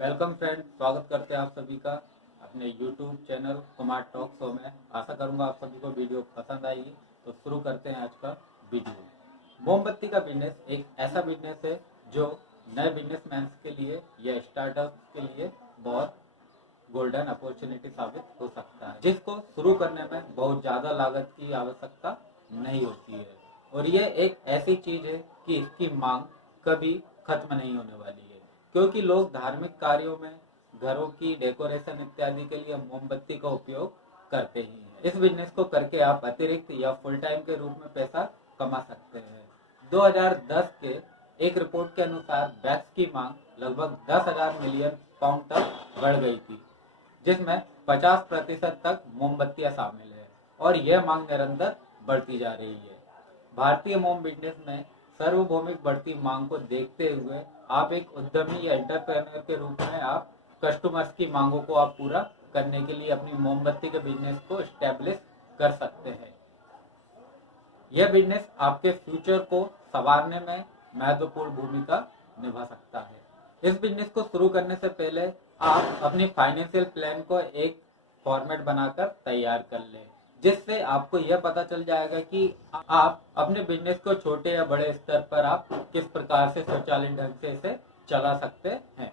Welcome friend, स्वागत करते हैं आप सभी का अपने YouTube channel Kumar talk show में। आशा करूंगा आप सभी को वीडियो पसंद आएगी। तो शुरू करते हैं आज का वीडियो। मोमबत्ती का बिजनेस एक ऐसा बिजनेस है जो नए बिजनेसमैन के लिए या स्टार्टअप के लिए बहुत गोल्डन अपॉर्चुनिटी साबित हो सकता है, जिसको शुरू करने में बहुत ज़्यादा लागत की आवश्यकता नहीं होती है। और यह एक ऐसी चीज़ है कि इसकी मांग कभी खत्म नहीं होने वाली है, क्योंकि लोग धार्मिक कार्यों में, घरों की डेकोरेशन इत्यादि के लिए मोमबत्ती का उपयोग करते ही हैं। इस बिजनेस को करके आप अतिरिक्त या फुल टाइम के रूप में पैसा कमा सकते हैं। 2010 के एक रिपोर्ट के अनुसार वैक्स की मांग लगभग 10,000 मिलियन पाउंड तक बढ़ गई थी, जिसमें 50% तक मोमबत्तियां शामिल है और यह मांग निरंतर बढ़ती जा रही है। भारतीय मोम बिजनेस में सार्वभौमिक बढ़ती मांग को देखते हुए आप एक उद्यमी या एंटरप्रेन्योर के रूप में आप कस्टमर्स की मांगों को आप पूरा करने के लिए अपनी मोमबत्ती के बिजनेस को स्टैब्लिश कर सकते हैं। यह बिजनेस आपके फ्यूचर को संवारने में महत्वपूर्ण भूमिका निभा सकता है। इस बिजनेस को शुरू करने से पहले आप अपनी फाइनेंशियल प्लान को एक फॉर्मेट बनाकर तैयार कर लें, जिससे आपको यह पता चल जाएगा कि आप अपने बिजनेस को छोटे या बड़े स्तर पर आप किस प्रकार से स्वचालित ढंग से इसे चला सकते हैं।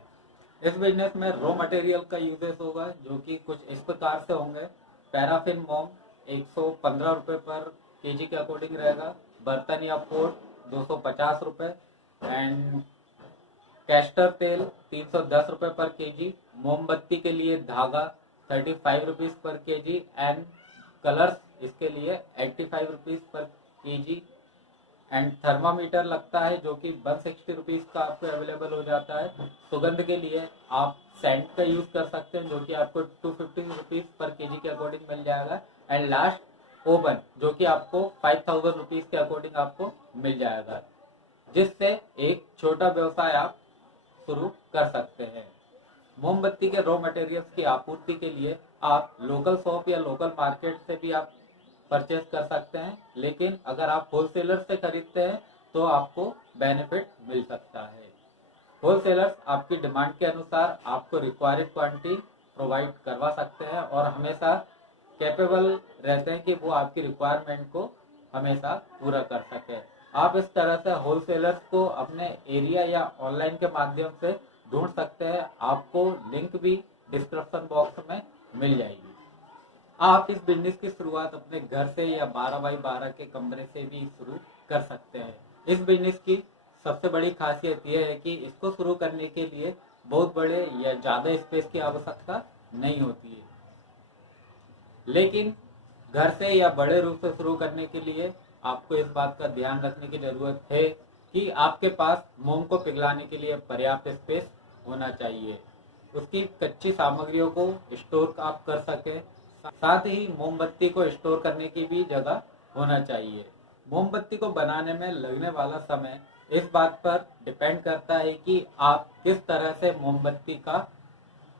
इस बिजनेस में रॉ मटेरियल का यूजेस होगा, जो कि कुछ इस प्रकार से होंगे। पैराफिन मोम 115 रुपये पर केजी के अकॉर्डिंग रहेगा। बर्तन या पोट 250 रुपये एंड कैस्टर तेल 310 रुपये पर केजी। मोमबत्ती के लिए धागा 35 रुपीज़ पर केजी एंड कलर्स इसके लिए 85 रुपीज़ पर केजी एंड थर्मामीटर लगता है, जो कि 160 रुपीज़ का आपको अवेलेबल हो जाता है। सुगंध के लिए आप सेंट का यूज़ कर सकते हैं, जो कि आपको 250 रुपीज़ पर केजी के अकॉर्डिंग मिल जाएगा। एंड लास्ट ओवन, जो कि आपको 5000 रुपीज़ के अकॉर्डिंग आपको मिल जाएगा, जिससे एक छोटा व्यवसाय आप शुरू कर सकते हैं। मोमबत्ती के रॉ मटेरियल्स की आपूर्ति के लिए आप लोकल शॉप या लोकल मार्केट से भी आप परचेज कर सकते हैं, लेकिन अगर आप होलसेलर से खरीदते हैं तो आपको बेनिफिट मिल सकता है। होलसेलर्स आपकी डिमांड के अनुसार आपको रिक्वायर्ड क्वांटिटी प्रोवाइड करवा सकते हैं और हमेशा कैपेबल रहते हैं कि वो आपकी रिक्वायरमेंट को हमेशा पूरा कर सके। आप इस तरह से होलसेलर्स को अपने एरिया या ऑनलाइन के माध्यम से ढूंढ सकते हैं। आपको लिंक भी डिस्क्रिप्शन बॉक्स में मिल जाएगी। आप इस बिजनेस की शुरुआत अपने घर से या 12x12 के कमरे से भी शुरू कर सकते हैं। इस बिजनेस की सबसे बड़ी खासियत यह है कि इसको शुरू करने के लिए बहुत बड़े या ज़्यादा स्पेस की आवश्यकता नहीं होती है, लेकिन घर से या बड़े रूप से शुरू करने के लिए आपको इस बात का ध्यान रखने की जरूरत है कि आपके पास मोम को पिघलाने के लिए पर्याप्त स्पेस होना चाहिए। उसकी कच्ची सामग्रियों को स्टोर आप कर सकें, साथ ही मोमबत्ती को स्टोर करने की भी जगह होना चाहिए। मोमबत्ती को बनाने में लगने वाला समय इस बात पर डिपेंड करता है कि आप किस तरह से मोमबत्ती का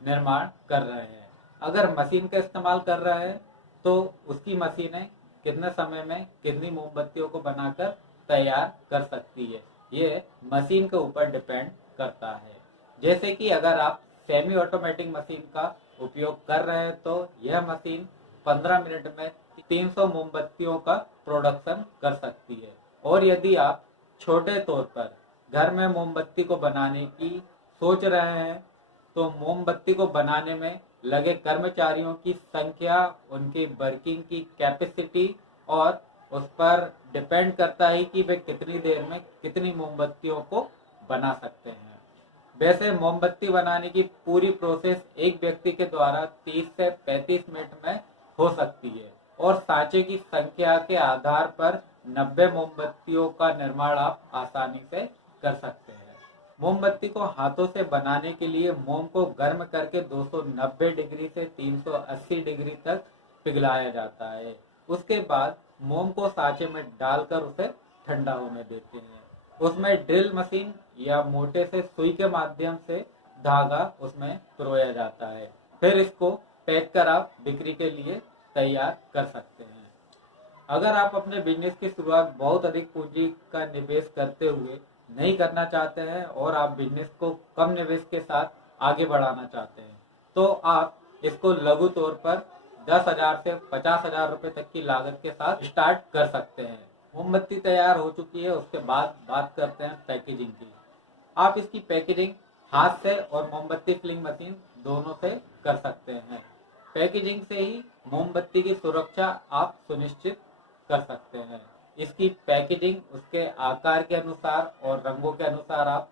निर्माण कर रहे हैं। अगर मशीन का इस्तेमाल कर रहे हैं तो उसकी मशीनें कितने समय में कितनी मोमबत्तियों को बनाकर तैयार कर सकती है, ये मशीन के ऊपर डिपेंड करता है। जैसे कि अगर आप सेमी ऑटोमेटिक मशीन का उपयोग कर रहे हैं तो यह मशीन 15 मिनट में 300 मोमबत्तियों का प्रोडक्शन कर सकती है। और यदि आप छोटे तौर पर घर में मोमबत्ती को बनाने की सोच रहे हैं तो मोमबत्ती को बनाने में लगे कर्मचारियों की संख्या, उनकी वर्किंग की कैपेसिटी और उस पर डिपेंड करता है कि वे कितनी देर में कितनी मोमबत्तियों को बना सकते हैं। वैसे मोमबत्ती बनाने की पूरी प्रोसेस एक व्यक्ति के द्वारा 30 से 35 मिनट में हो सकती है और सांचे की संख्या के आधार पर 90 मोमबत्तियों का निर्माण आप आसानी से कर सकते हैं। मोमबत्ती को हाथों से बनाने के लिए मोम को गर्म करके 290 डिग्री से 380 डिग्री तक पिघलाया जाता है। उसके बाद मोम को सांचे में डालकर उसे ठंडा होने देते हैं। उसमें ड्रिल मशीन या मोटे से सुई के माध्यम से धागा उसमें पिरोया जाता है। फिर इसको पैक कर आप बिक्री के लिए तैयार कर सकते हैं। अगर आप अपने बिजनेस की शुरुआत बहुत अधिक पूंजी का निवेश करते हुए नहीं करना चाहते हैं और आप बिजनेस को कम निवेश के साथ आगे बढ़ाना चाहते हैं तो आप इसको लघु तौर पर 10,000 से 50,000 रुपए तक की लागत के साथ स्टार्ट कर सकते हैं। मोमबत्ती तैयार हो चुकी है, उसके बाद बात करते हैं पैकेजिंग की। आप इसकी पैकेजिंग हाथ से और मोमबत्ती फिलिंग मशीन दोनों से कर सकते हैं। पैकेजिंग से ही मोमबत्ती की सुरक्षा आप सुनिश्चित कर सकते हैं। इसकी पैकेजिंग उसके आकार के अनुसार और रंगों के अनुसार आप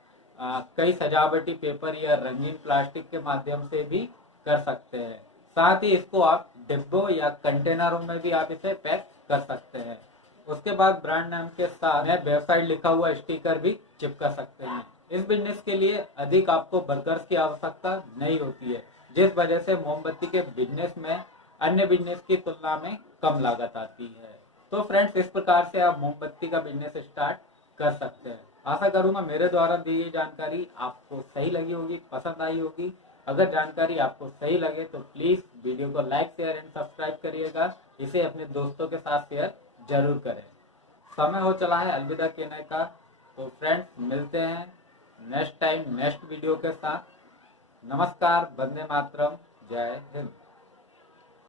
कई सजावटी पेपर या रंगीन प्लास्टिक के माध्यम से भी कर सकते हैं। साथ ही इसको आप डिब्बों या कंटेनरों में भी आप इसे पैक कर सकते हैं। उसके बाद ब्रांड नाम के साथ वेबसाइट लिखा हुआ स्टिकर भी चिपका सकते हैं। इस बिजनेस के लिए अधिक आपको वर्कर्स की आवश्यकता नहीं होती है, जिस वजह से मोमबत्ती के बिजनेस में अन्य बिजनेस की तुलना में कम लागत आती है। तो फ्रेंड्स, इस प्रकार से आप मोमबत्ती का बिजनेस स्टार्ट कर सकते हैं। आशा करूंगा मेरे द्वारा दी गई जानकारी आपको सही लगी होगी, पसंद आई होगी। अगर जानकारी आपको सही लगे तो प्लीज वीडियो को लाइक, शेयर एंड सब्सक्राइब करिएगा। इसे अपने दोस्तों के साथ शेयर जरूर करें। समय हो चला है अलविदा कहने का। तो फ्रेंड्स, मिलते हैं नेक्स्ट टाइम नेक्स्ट वीडियो के साथ। नमस्कार, वंदे मातरम, जय हिंद।